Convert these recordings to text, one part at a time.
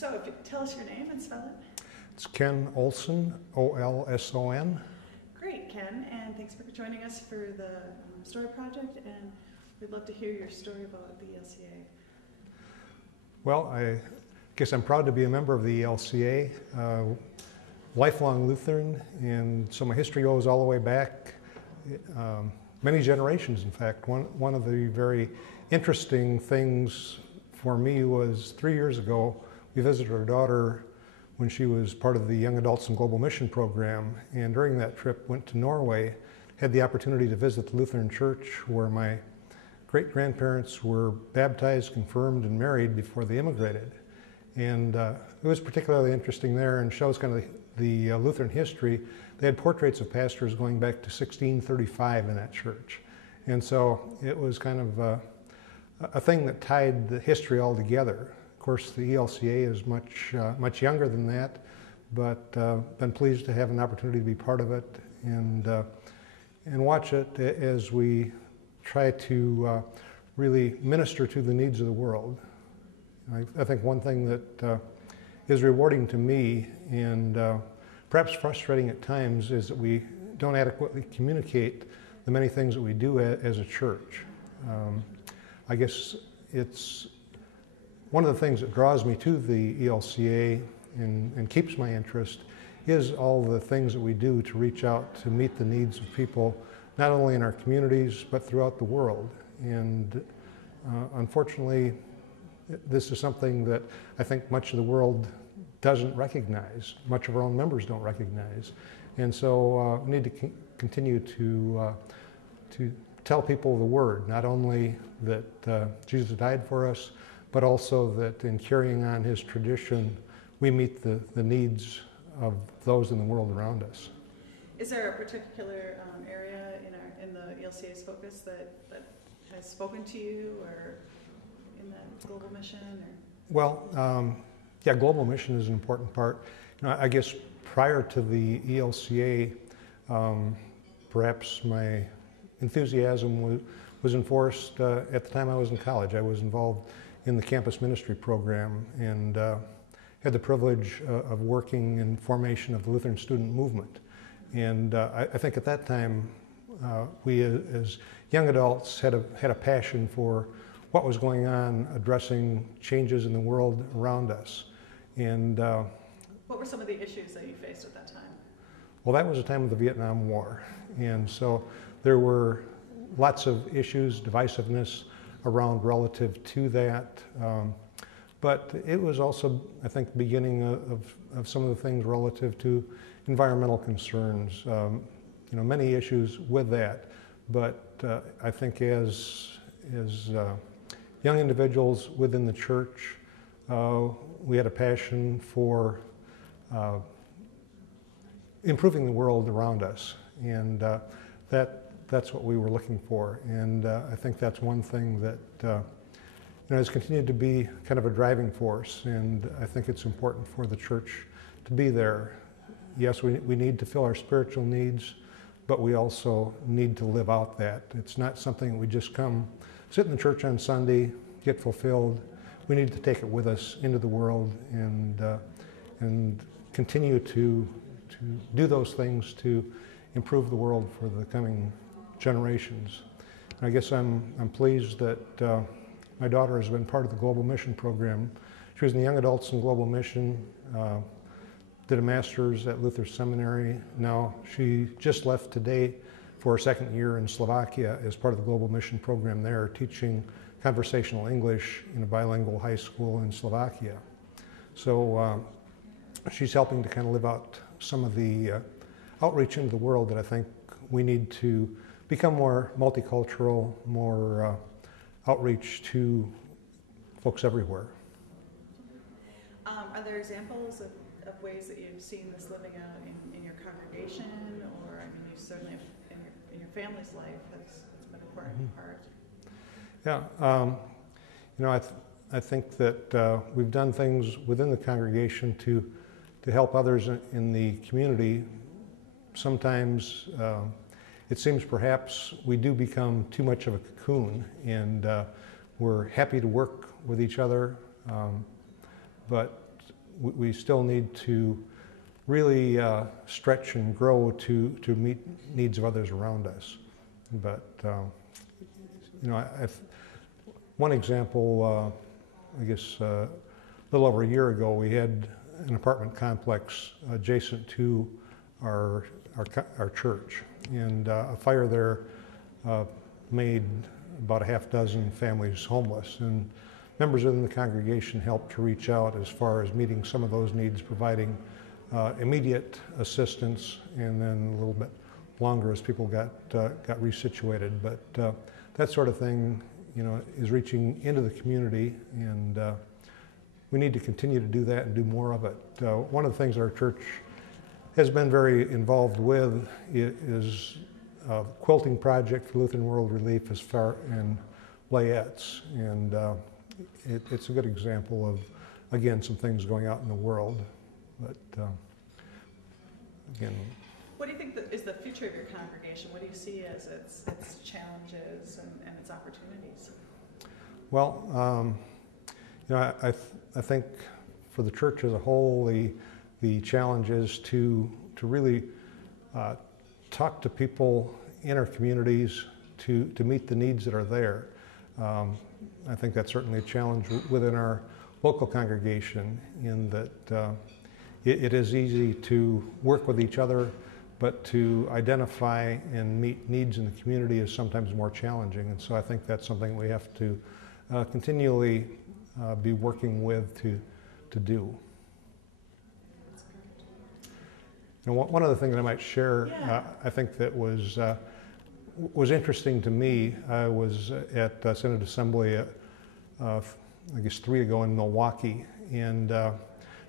So if you tell us your name and spell it. It's Ken Olson, O-L-S-O-N. Great, Ken, and thanks for joining us for the story project, and we'd love to hear your story about the ELCA. Well, I guess I'm proud to be a member of the ELCA, lifelong Lutheran, and so my history goes all the way back, many generations in fact. One of the very interesting things for me was 3 years ago, we visited our daughter when she was part of the Young Adults and Global Mission program, and during that trip went to Norway, had the opportunity to visit the Lutheran Church where my great-grandparents were baptized, confirmed, and married before they immigrated. And it was particularly interesting there and shows kind of the Lutheran history. They had portraits of pastors going back to 1635 in that church. And so it was kind of a thing that tied the history all together. Of course, the ELCA is much younger than that, but been pleased to have an opportunity to be part of it and watch it as we try to really minister to the needs of the world. I think one thing that is rewarding to me and perhaps frustrating at times is that we don't adequately communicate the many things that we do as a church. I guess it's one of the things that draws me to the ELCA and keeps my interest is all the things that we do to reach out to meet the needs of people, not only in our communities, but throughout the world. And unfortunately, this is something that I think much of the world doesn't recognize, much of our own members don't recognize. And so we need to continue to tell people the word, not only that Jesus died for us, but also that in carrying on his tradition, we meet the needs of those in the world around us. Is there a particular area in the ELCA's focus that has spoken to you, or in the global mission? Or? Well, yeah, global mission is an important part. You know, I guess prior to the ELCA, perhaps my enthusiasm was enforced at the time I was in college. I was involved in the campus ministry program and had the privilege of working in formation of the Lutheran student movement. And I think at that time, we as young adults had a passion for what was going on, addressing changes in the world around us. And what were some of the issues that you faced at that time? Well, that was the time of the Vietnam War. And so there were lots of issues, divisiveness around relative to that. But it was also, I think, the beginning of some of the things relative to environmental concerns. You know, many issues with that. But I think as young individuals within the church, we had a passion for improving the world around us. And that's what we were looking for. And I think that's one thing that you know, has continued to be kind of a driving force. And I think it's important for the church to be there. Yes, we need to fill our spiritual needs, but we also need to live out that. It's not something we just come, sit in the church on Sunday, get fulfilled. We need to take it with us into the world and continue to do those things to improve the world for the coming generations. And I guess I'm pleased that my daughter has been part of the Global Mission program. She was in the Young Adults and Global Mission, did a master's at Luther Seminary. Now she just left today for her second year in Slovakia as part of the Global Mission program there, teaching conversational English in a bilingual high school in Slovakia. So she's helping to kind of live out some of the outreach into the world that I think we need to become more multicultural, more outreach to folks everywhere. Are there examples of ways that you've seen this living out in your congregation, or I mean, you certainly in your family's life it's been an important part? Yeah, you know, I think that we've done things within the congregation to help others in the community. Sometimes it seems perhaps we do become too much of a cocoon, and we're happy to work with each other, but we still need to really stretch and grow to meet needs of others around us. But you know, one example, I guess a little over a year ago, we had an apartment complex adjacent to our church, and a fire there made about a half dozen families homeless, and members within the congregation helped to reach out as far as meeting some of those needs, providing immediate assistance, and then a little bit longer as people got resituated. But that sort of thing, you know, is reaching into the community, and we need to continue to do that and do more of it. One of the things our church has been very involved with is a quilting project for Lutheran World Relief as far in layettes, and it's a good example of, again, some things going out in the world. But again, what do you think is the future of your congregation? What do you see as its challenges and its opportunities? Well, you know, I think for the church as a whole, the challenge is to really talk to people in our communities to meet the needs that are there. I think that's certainly a challenge within our local congregation, in that it is easy to work with each other, but to identify and meet needs in the community is sometimes more challenging. And so I think that's something we have to continually be working with to do. And one other thing that I might share, I think that was interesting to me. I was at Synod Assembly, I guess 3 ago in Milwaukee, and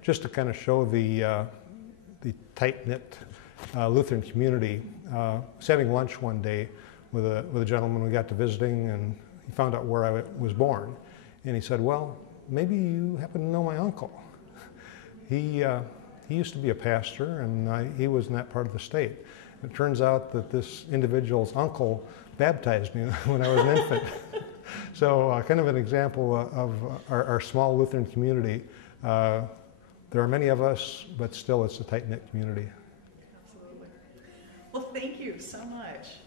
just to kind of show the tight-knit Lutheran community. I was having lunch one day with a gentleman we got to visiting, and he found out where I was born, and he said, "Well, maybe you happen to know my uncle. He used to be a pastor, and he was in that part of the state." It turns out that this individual's uncle baptized me when I was an infant. So kind of an example of our small Lutheran community. There are many of us, but still it's a tight-knit community. Absolutely. Well, thank you so much.